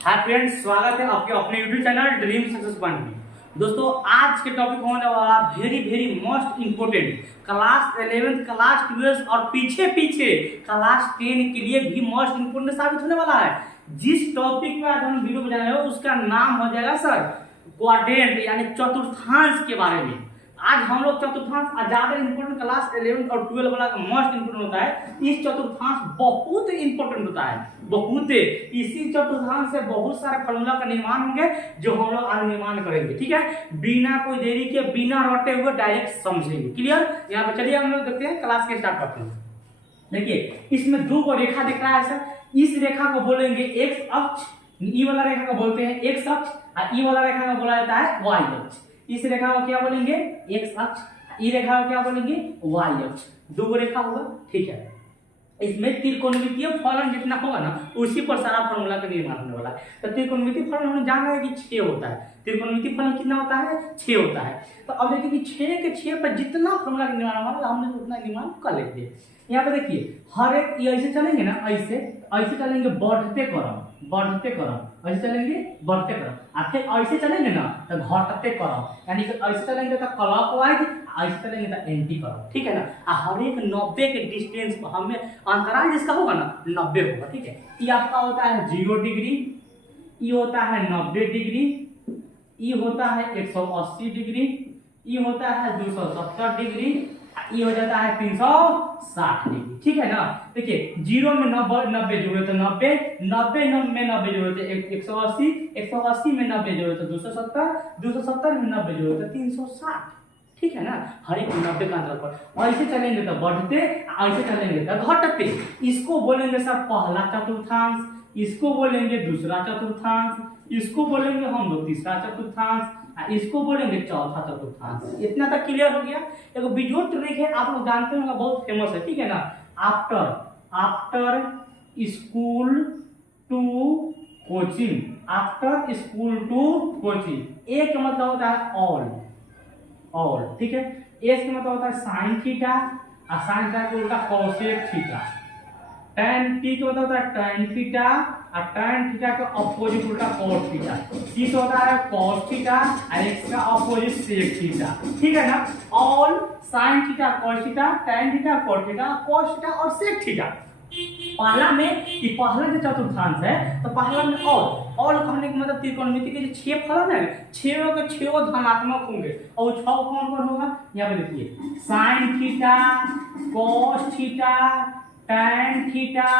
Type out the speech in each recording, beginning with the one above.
Hi friends, स्वागत है आपके अपने YouTube channel dream success point में। दोस्तों, आज के टॉपिक होने वाला very most important class 11, class 12 और पीछे पीछे क्लास 10 के लिए भी मोस्ट इम्पोर्टेंट साबित होने वाला है। जिस टॉपिक पे आज हम वीडियो बना रहे हो उसका नाम हो जाएगा सर क्वाड्रेंट यानी चतुर्थांश के बारे में। आज हम लोग चतुर्थांश ज्यादा इंपोर्टेंट क्लास 11 और 12 वाला का मोस्ट इंपोर्टेंट होता है। इस चतुर्थांश बहुत इंपोर्टेंट होता है, बहुत। इसी चतुर्थांश से बहुत सारे फॉर्मूला का निर्माण होंगे जो हम लोग आज निर्माण करेंगे। ठीक है, बिना कोई देरी के, बिना रटे हुए डायरेक्ट समझेंगे। क्लियर? यहाँ पे चलिए हम लोग देखते हैं, क्लास के स्टार्ट करते हैं। देखिए, इसमें दो रेखा दिख रहा है सर। इस रेखा को बोलेंगे एक्स अक्ष, ई वाला रेखा को बोलते हैं एक्स अक्ष, और ई वाला रेखा को बोला जाता है वाई अक्ष। इस रेखा को क्या बोलेंगे? एक्स अक्ष। ई रेखा को क्या बोलेंगे? वाई अक्ष। दो रेखा होगा। ठीक है, इसमें त्रिकोणमितीय फलन जितना होगा ना उसी पर सारा फॉर्मूला का निर्माण होने वाला है। तो त्रिकोणमितीय फलन हम जान रहे हैं कि 6 होता है। त्रिकोणमितीय फलन कितना होता है? 6 होता है। तो अब देखिए कि 6 के 6 पर जितना फॉर्मूला का निर्माण होगा हमने उतना निर्माण कर लेते हैं। यहाँ पे देखिए, हर एक ये ऐसे चलेंगे ना, ऐसे चलेंगे बढ़ते क्रम, ऐसे चलेंगे बढ़ते क्रम। फिर ऐसे चलेंगे ना तो घटते क्रम, यानी कि ऐसे चलेंगे तो क्लॉकवाइज, ऐसे चलेंगे तो एंटी क्रम। ठीक है ना। हर एक 90 के डिस्टेंस पर हमें अंतराल जिसका होगा ना 90 होगा। ठीक है, ये आपका होता है 0 डिग्री, ये होता है 90 डिग्री, ये होता है 180 डिग्री, ये होता है 270 डिग्री, ये हो जाता है 360 डिग्री। ठीक है ना। देखिए, 0 में 90 जोड़े तो 90, 90 में 90 जोड़े तो 180, 180 में 90 जोड़े तो 270, 270 में 90 जोड़े तो 360। ठीक है ना। हर एक 90 का अंतर पर ऐसे चलेंगे तो बढ़ते, ऐसे चलेंगे तो घटते। इसको बोलेंगे सर पहला चतुर्थांश, इसको बोलेंगे दूसरा चतुर्थांश, इसको बोलेंगे हम लोग तीसरा चतुर्थांश, इसको बोलेंगे चौथा चतुर्थांश। इतना तक क्लियर हो गया। एगो बिजोड़ ट्रिक है, आप लोग जानते होंगे, बहुत फेमस है। ठीक है ना। After school to coaching, after school to coaching. A का मतलब होता है ऑल। ठीक है। एस का मतलब होता है साइन थीटा, और साइन थीटा का उल्टा कोसेक थीटा। tan टी का मतलब होता है tan थीटा, और tan थीटा का अपोजिट उल्टा cos थीटा। सी तो होता है cos थीटा, और x का अपोजिट sec थीटा। ठीक है ना। All sin theta, cos theta, tan theta, cos theta, cos theta और sec थीटा। पहला में कि पहला जो चतुर्थांश है तो पहला में ऑल कहने का मतलब त्रिकोणमिति के जो 6 फलन है, 6 के 6 धनात्मक होंगे। और 6 कौन होगा? यहाँ पे देखिए, sin theta, cos theta, tan theta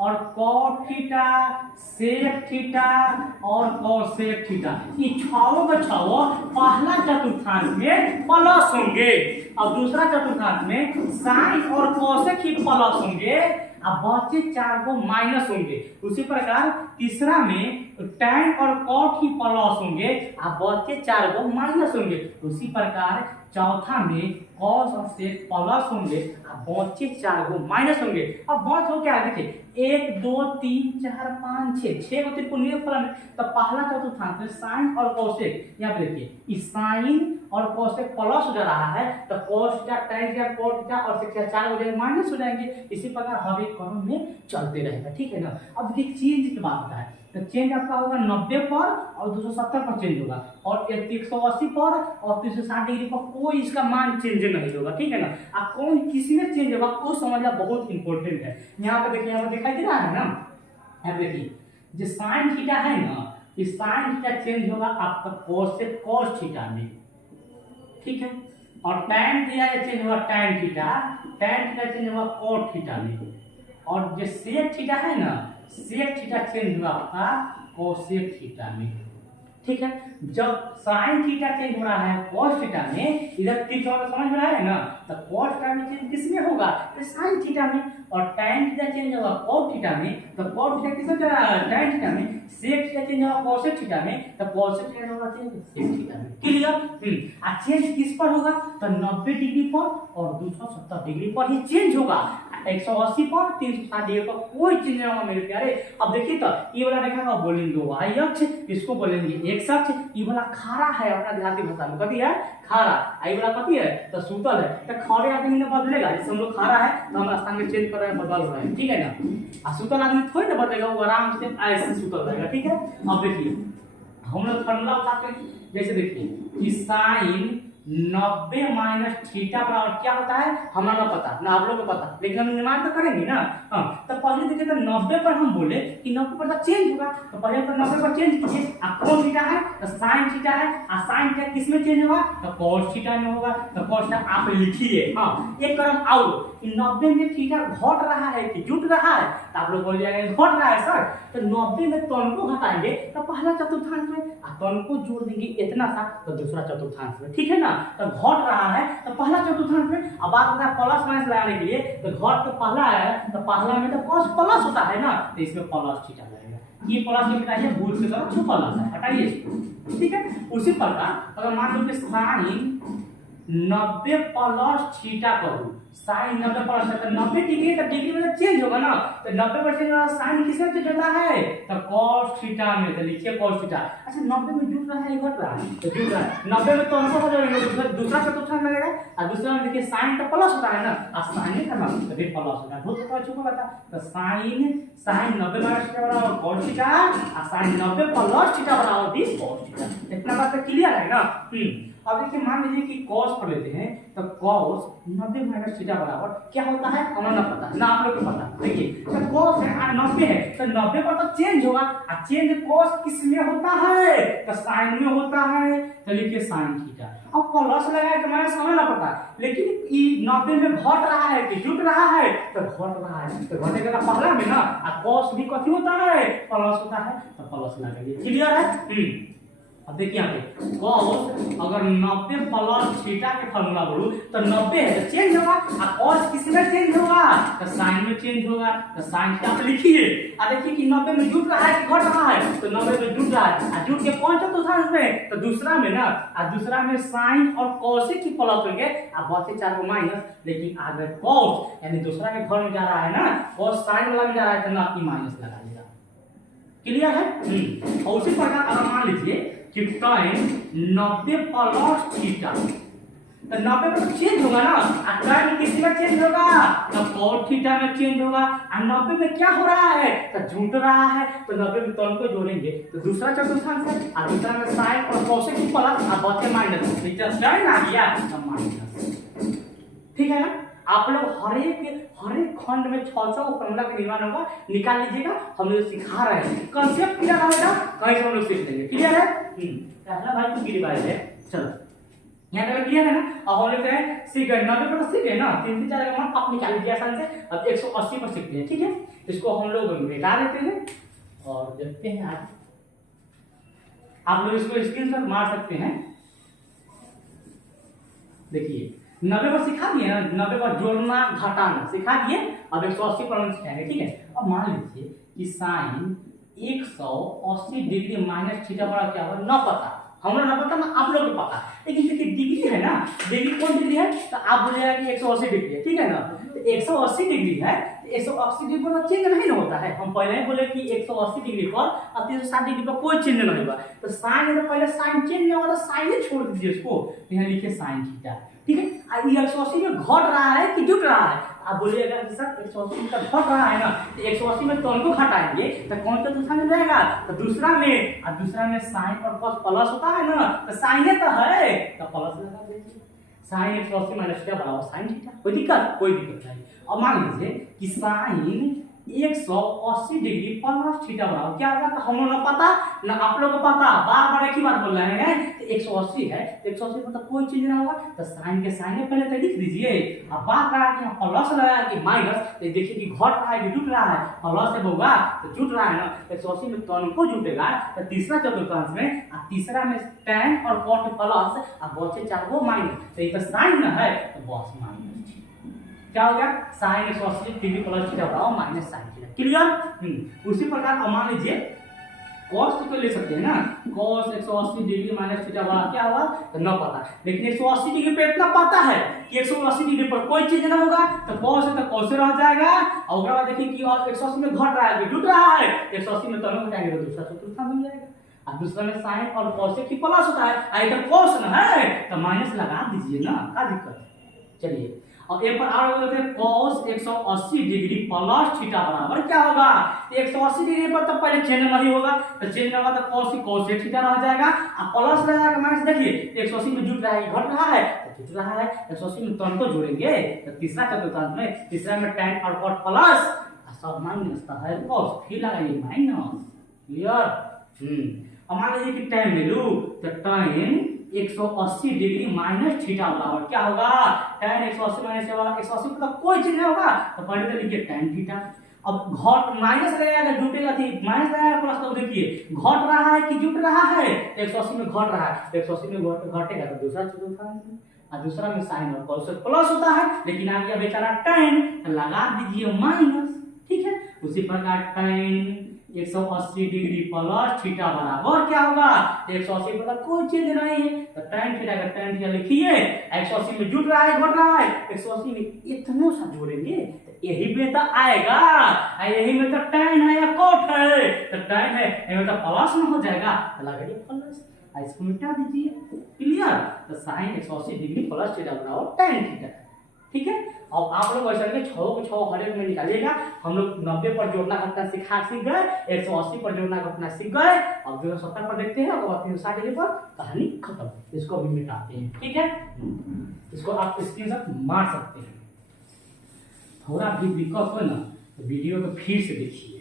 और cot थीटा, sec थीटा और cosec थीटा। ये 6 के 6 पहला चतुर्थांश में प्लस होंगे, और दूसरा चतुर्थांश में sin और cosec ही प्लस होंगे, अब बचे 4 को माइनस होंगे। उसी प्रकार तीसरा में tan और cot ही प्लस होंगे, अब बचे 4 को माइनस होंगे। उसी प्रकार चौथा में cos और sec प्लस होंगे, अब बचे 4 को माइनस होंगे। अब बच हो क्या है? देखिए, 1 2 3 4 5 6 को त्रिकोणीय फलन है। तो पहला चतुर्थांश में sin और cosec, यहाँ पे देखिए sin और cosec प्लस हो जा रहा है, तो cos theta, tan theta, cot theta और sec थीटा 4 हो जाएंगे, माइनस हो जाएंगे। इसी प्रकार हर एक क्रम में चलते रहेगा। ठीक है ना। अब देखिए चेंज की बात है, तो चेंज आपका होगा 90 पर और 270 पर चेंज होगा, और 180 पर और 360 डिग्री पर कोई इसका मान चेंज नहीं होगा। ठीक है ना। अब कौन किसी में चेंज होगा वो समझना बहुत इंपॉर्टेंट है। यहाँ पे देखिए, यहाँ पे दिखाई दे रहा है ना, यहाँ देखिए जो साइन थीटा है ना, इस साइन थीटा चेंज होगा आपका cos से cos थीटा में। ठीक है। और tan थीटा चेंज होगा tan थीटा चेंज होगा cot थीटा में। और जो sec थीटा है ना, sec थीटा चेंज हुआ आपका cosec थीटा में। ठीक है। जब sin थीटा चेंज हो रहा है cos थीटा में, इधर त्रिकोण समझ में आ रहा है ना, तो cos थीटा में चेंज किसमें होगा? तो sin थीटा में। और tan थीटा चेंज होगा cot थीटा में, तो cot थीटा किसमें चला रहा है? tan थीटा में। sec थीटा चेंज होगा cosec थीटा में, तो cosec थीटा होगा चेंज sec थीटा में। क्लियर? आ चेंज किस पर होगा? तो 90 डिग्री पर और 270 डिग्री पर ही चेंज होगा। 180 पर 360 डिग्री पर कोई चेंज नहीं होगा मेरे प्यारे। अब देखिए तो ये वाला रेखा का बोलेंगे y अक्ष, इसको बोलेंगे x अक्ष। ये वाला खारा है अपना देहाती भाषा में, कथी है खारा, आई वाला कथी है तो सूतल है। तो खारे आदमी ने बदलेगा, जैसे हम लोग खारा है तो हम स्थान में चेंज कर रहे हैं, बदल रहे हैं, ठीक है ना। सूतल आदमी थोड़ी ना बदलेगा, वो आराम से ऐसे सूतल रहेगा, ठीक है। अब देखिए हम लोग फॉर्मूला उठाते हैं, जैसे देखिए कि साइन 90 माइनस थीटा बराबर क्या होता है हमें ना पता ना आप लोग को पता, लेकिन हम निर्माण तो करेंगे ना। हाँ तो पहले देखिए तो 90 पर हम बोले कि 90 पर तो चेंज होगा, तो पहले तो 90 पर चेंज कीजिए। कौन थीटा है तो साइन थीटा है, और साइन थीटा किस में चेंज होगा तो कॉस थीटा में होगा। तो कॉस थीटा आप लिखिए। हाँ एक क्रम और कि 90 में थीटा घट रहा है कि जुट रहा है, तो आप लोग बोल जाएंगे घट रहा है सर। तो 90 में तन को घटाएंगे तो पहला चतुर्थांश में, और तन को जोड़ देंगे इतना सा तो दूसरा चतुर्थांश में, ठीक है ना। तो घट रहा है तो पहला चतुर्थांश में। अब बात होता है प्लस माइनस लगाने के लिए, तो घट तो पहला है तो पहला में तो cos प्लस होता है ना, तो इसमें प्लस थीटा लगेगा। ये प्लस लिखना है भूल से करो छुपा लाता है, हटाइए इसको, ठीक है। उसी प्रकार अगर मान लो कि साइन 90 प्लस थीटा करूं, साइन 90 प्लस है तो 90 डिग्री का डिग्री में चेंज होगा ना। तो 90% वाला साइन किसमें चेंज होता है तो cos थीटा में, तो लिखिए cos थीटा। अच्छा 90 में जुट रहा है घट रहा है तो जुट रहा है, 90 में तो अंतर हो जाएगा, दूसरा चतुर्थांश लगेगा। और दूसरा में देखिए साइन तो प्लस होता है ना, और साइन का नाम तो फिर प्लस होता है, बहुत पता छुपा रहता। तो साइन 90 माइनस थीटा बराबर cos थीटा, और साइन 90 प्लस थीटा बराबर भी cos थीटा। इतना बात तो क्लियर है ना। अब देखिए मान लीजिए कि cos पर लेते हैं तो cos 90 माइनस थीटा बराबर क्या होता है हमें ना पता ना आप लोग को पता। देखिए तो cos है और 90 है तो 90 पर तो चेंज होगा, और चेंज cos किस में होता है तो sin में होता है, तो लिखिए sin थीटा। अब प्लस लगाए तो माइनस हमें ना पता, लेकिन ये 90 में घट रहा है कि जुट रहा है तो घट रहा है, तो घटेगा तो पहला में ना, और cos भी कथी होता है प्लस होता है, तो प्लस लगाइए। क्लियर है। अब देखिए यहाँ पे cos अगर 90 प्लस थीटा के फॉर्मूला बोलूं तो 90 है तो चेंज होगा, और cos किसमें चेंज होगा तो sin में चेंज होगा। तो sin थीटा पे लिखिए। और देखिए कि 90 में जुट रहा है कि घट रहा है तो 90 में जुट रहा है, और जुट के कौन चतुर्थांश में तो दूसरा में ना, और दूसरा में sin और cos की प्लस होंगे और बचे 4 को माइनस। लेकिन अगर cos यानी दूसरा के घर में जा रहा है ना, cos sin वाला में जा रहा है तो ना की माइनस लगा देगा। क्लियर है। और उसी प्रकार अगर मान लीजिए कि tan 90 प्लस थीटा, तो 90 पर चेंज होगा ना, और tan किसी में चेंज होगा तो cos थीटा में चेंज होगा। और 90 में क्या हो रहा है तो जुट रहा है, तो 90 में तन को जोड़ेंगे तो दूसरा चतुर्थांश है, और दूसरा में sin और cos की प्लस और बचे माइनस, तो जब sin आ गया तो माइनस, ठीक है ना। आप लोग हर एक खंड में 6 फॉर्मूला का निर्माण होगा, निकाल लीजिएगा। हम लोग सिखा रहे हैं, कंसेप्ट क्लियर होगा कहीं से हम लोग सीख लेंगे। क्लियर है। पहला भाई तो गिरी बात है, चलो यहाँ तक क्लियर है ना। अब हम लोग कहें सीख गए 90 पर सीख गए ना, 3 से 4 का मान आप निकाल लीजिए आसान से। अब 180 पर सीखते हैं, ठीक है। इसको हम लोग मिटा देते हैं और देखते हैं आज आप लोग इसको स्क्रीनशॉट मार सकते हैं। देखिए 90 पर सिखा दिए ना, 90 पर जोड़ना घटाना सिखा दिए, अब 180 पर हम सिखाएंगे, ठीक है। अब मान लीजिए कि साइन 180 डिग्री माइनस थीटा बराबर क्या होगा ना पता, हमरा ना पता ना आप लोग को पता, लेकिन देखिए डिग्री है ना, डिग्री कौन डिग्री है तो आप बोलेगा कि 180 डिग्री है, ठीक है ना। तो 180 डिग्री है, 180 डिग्री पर चेंज नहीं होता है। हम पहले ही बोले कि 180 डिग्री पर और 360 डिग्री पर कोई चेंज नहीं होगा। तो साइन है तो पहले साइन चेंज नहीं होगा तो साइन ही छोड़ दीजिए उसको, यहाँ लिखिए साइन थीटा, ठीक है। अब 180 में घट रहा है कि जुट रहा है, आप बोलिएगा कि सर 180 में घट रहा है ना, तो 180 में तो उनको घटाएंगे तो कौन सा दूसरा में रहेगा तो दूसरा में, और दूसरा में साइन और cos प्लस होता है ना, तो साइन तो है तो प्लस लगा दीजिए। साइन 180 माइनस थीटा बराबर साइन थीटा, कोई दिक्कत नहीं। अब मान लीजिए कि साइन 180 डिग्री प्लस थीटा बराबर क्या होगा तो हम लोग ना पता ना आप लोग को पता, बार एक ही बात बोल रहे हैं। तो 180 है तो 180 मतलब कोई चीज नहीं होगा, तो साइन के साइन पहले तो लिख दीजिए। अब बात रहा कि प्लस लगा कि माइनस, तो देखिए कि घट रहा है कि जुट रहा है, प्लस से होगा तो जुट रहा है ना, 180 में तन को जुटेगा तो तीसरा चतुर्थांश में, और तीसरा में tan और cot प्लस और बचे 4 को माइनस, तो ये तो साइन ना है तो बस माइनस क्या हो गया साइन 180 डिग्री प्लस थीटा बराबर माइनस साइन थीटा। क्लियर। उसी प्रकार अब मान लीजिए कॉस तो ले सकते हैं ना, कॉस 180 डिग्री माइनस थीटा बड़ा क्या हुआ तो न पता, लेकिन 180 डिग्री पे इतना पता है कि 180 डिग्री पर कोई चीज ना होगा तो कॉस है तो कॉस रह जाएगा। और उसके बाद देखिए कि और 180 में घट रहा है जुट रहा है, 180 में दोनों घटाएंगे तो दूसरा चतुर्थांश बन जाएगा। और दूसरा में साइन और कॉस की प्लस होता है, आ इधर कॉस ना है तो माइनस लगा दीजिए ना, क्या दिक्कत है। चलिए और एक पर आगे बोलते हैं cos 180 डिग्री प्लस थीटा बराबर क्या होगा, 180 डिग्री पर तो पहले चेंज नहीं होगा तो चेंज होगा तो cos की cos थीटा रह जाएगा और प्लस रह जाएगा माइनस। देखिए 180 में जुट रहा है घट रहा है तो जुट रहा है, 180 में तुरंत तो जोड़ेंगे तो तीसरा चतुर्थांश में तीसरा में tan और cot प्लस सब माइनस का है cos, फिर लगाइए माइनस। क्लियर। अब मान लीजिए कि tan ले लूं तो tan 180 डिग्री माइनस थीटा बराबर क्या होगा, tan 180 माइनस 180 मतलब कोई चीज नहीं होगा तो पहले तो लिखिए tan थीटा। अब घट माइनस रहेगा जुटेगा थी माइनस रहेगा प्लस, तो देखिए घट रहा है कि जुट रहा है, 180 में घट रहा है 180 में घटेगा तो दूसरा चतुर्थांश में और दूसरा में साइन और cos प्लस होता है, लेकिन आ गया बेचारा tan तो लगा दीजिए माइनस। ठीक है, उसी प्रकार tan 180 डिग्री प्लस थीटा बराबर क्या होगा, 180 पर कोई चीज नहीं है तो tan थीटा का tan थीटा लिखिए, 180 में जुट रहा है घट रहा है 180 में इतना सा जोड़ेंगे तो यही में तो आएगा, यही में तो tan है या cot है तो tan है यही तो प्लस में हो जाएगा तो लगाइए प्लस, इसको मिटा दीजिए। क्लियर। तो sin 180 डिग्री प्लस थीटा बराबर tan थीटा। ठीक है, अब आप लोग ऐसा करके 6 को 6 हर एक में निकालिएगा। हम लोग 90 पर जोड़ना घटना सीख गए, 180 पर जोड़ना घटना सीख गए, अब 270 पर देखते हैं और 360 डिग्री पर कहानी खत्म। इसको भी मिटाते हैं। ठीक है, इसको आप स्क्रीनशॉट मार सकते हैं। थोड़ा भी दिक्कत हो ना तो वीडियो को फिर से देखिए,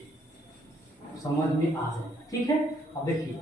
समझ में आ जाएगा। ठीक है, अब देखिए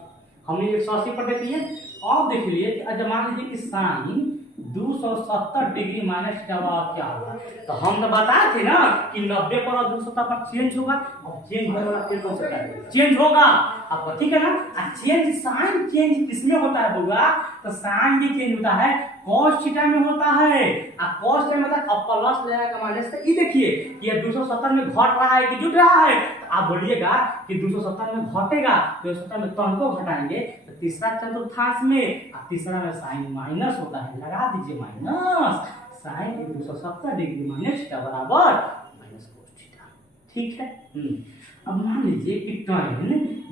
हमने 180 पर देख लिए, अब देख लिए कि मान लीजिए कि साइन 270 डिग्री माइनस थीटा क्या होगा, तो हम तो बताए थे ना कि 90 पर और 270 पर चेंज होगा। अब चेंज होने वाला फिर कौन सा है, चेंज होगा आपको। ठीक है ना, चेंज साइन चेंज किसमें होता है होगा, तो साइन भी चेंज होता है cos थीटा में होता है, और cos में मतलब अब प्लस लेगा माइनस। तो ये देखिए ये 270 में घट रहा है कि जुट रहा है, तो आप बोलिएगा कि 270 में घटेगा, 270 में तुरंत को घटाएंगे तो तीसरा चतुर्थांश में और तीसरा में साइन माइनस होता है, लगा दीजिए minus. Sine 270 degree minus theta बराबर माइनस cos थीटा। ठीक है, अब मान लीजिए कि tan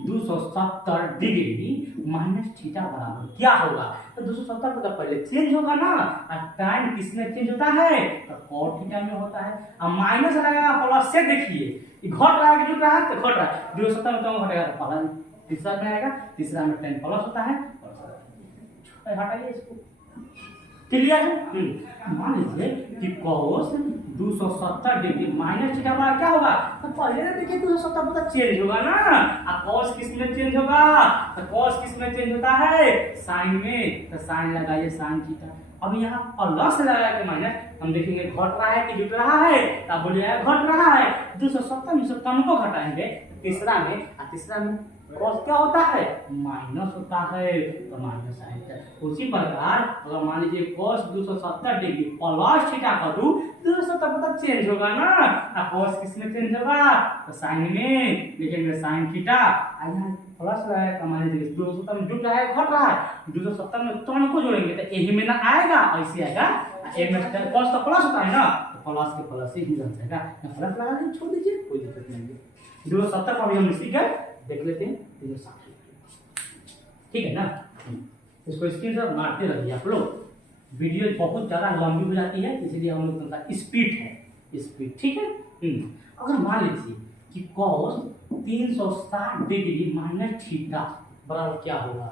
270 डिग्री माइनस थीटा बराबर क्या होगा, तो 270 पर तो पहले चेंज होगा ना, और tan किसमें चेंज होता है तो cot थीटा में होता है, अब माइनस लगेगा प्लस से। देखिए घट रहा है कि जुट रहा है तो घट रहा है, 270 में तो घटेगा तो प्लस, तीसरा में आएगा, तीसरा में tan प्लस होता है, हटाइए इसको। क्लियर है। मान लीजिए कि cos 270 डिग्री माइनस थीटा बराबर क्या होगा, तो पहले ना देखिए 270 पता चेंज होगा ना, और cos किस में चेंज होगा, तो cos किस में चेंज होता है साइन में, तो साइन लगाइए साइन थीटा। अब यहाँ प्लस लगा के माइनस, हम देखेंगे घट रहा है कि जुट रहा है, तब बोलिए घट रहा है, 270 में से कम को घटाएंगे तीसरा में, और तीसरा में cos क्या होता है माइनस होता है, तो माइनस आएगा। उसी प्रकार अगर मान लीजिए cos 270 डिग्री प्लस थीटा करूं, 270 पता चेंज होगा ना, अब cos किसमें चेंज होगा तो साइन में, लिखेंगे साइन थीटा, यहाँ प्लस लगाया तो मान लीजिए 270 में जुट रहा है घट रहा है, 270 में तुरंत को जोड़ेंगे तो यही में ना आएगा, ऐसे आएगा, एक में cos का प्लस होता है ना, तो प्लस के प्लस ही रह जाएगा, प्लस लगा दीजिए, छोड़ दीजिए, कोई दिक्कत नहीं है। 270 का भी हम सीख गए, देख लेते हैं 360। ठीक है ना, इसको स्क्रीनशॉट मारते रहिए आप लोग। वीडियो बहुत ज़्यादा लंबी हो जाती है इसलिए हम लोग का स्पीड है स्पीड। ठीक है, अगर मान लीजिए कि cos 360 डिग्री माइनस थीटा बराबर क्या होगा,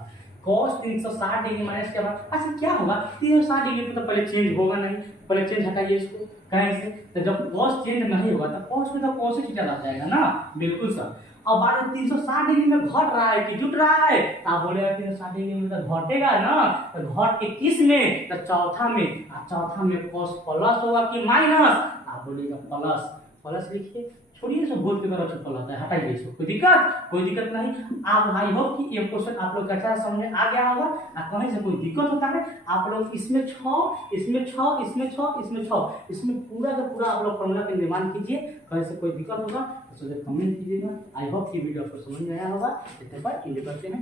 cos 360 डिग्री माइनस क्या होगा, अच्छा क्या होगा 360 डिग्री पे तो पहले चेंज होगा नहीं, पहले चेंज हटाइए इसको कहीं से, तो जब cos चेंज नहीं होगा तो cos में तो cos थीटा रह जाएगा ना, बिल्कुल सर। अब बात 360 डिग्री में घट रहा है कि जुट रहा है, आप बोलेगा 360 डिग्री में तो घटेगा ना, तो घट के किस में तो चौथा में, चौथा में cos प्लस होगा कि माइनस, आप बोलिएगा प्लस, प्लस लिखिए, छोड़िए सब बोल के मेरा चप्पल आता है, हटाइए इसको, कोई दिक्कत नहीं। आप आई होप कि ये क्वेश्चन आप लोग अच्छा समझ में आ गया होगा। कहीं से कोई दिक्कत होता है आप लोग इसमें 6 इसमें 6 इसमें 6 इसमें 6 इसमें पूरा का पूरा आप लोग फॉर्मूला का निर्माण कीजिए। कहीं से कोई दिक्कत होगा तो कमेंट कीजिएगा। आई होप कि वीडियो आपको समझ में आया होगा। इतने पर करते हैं।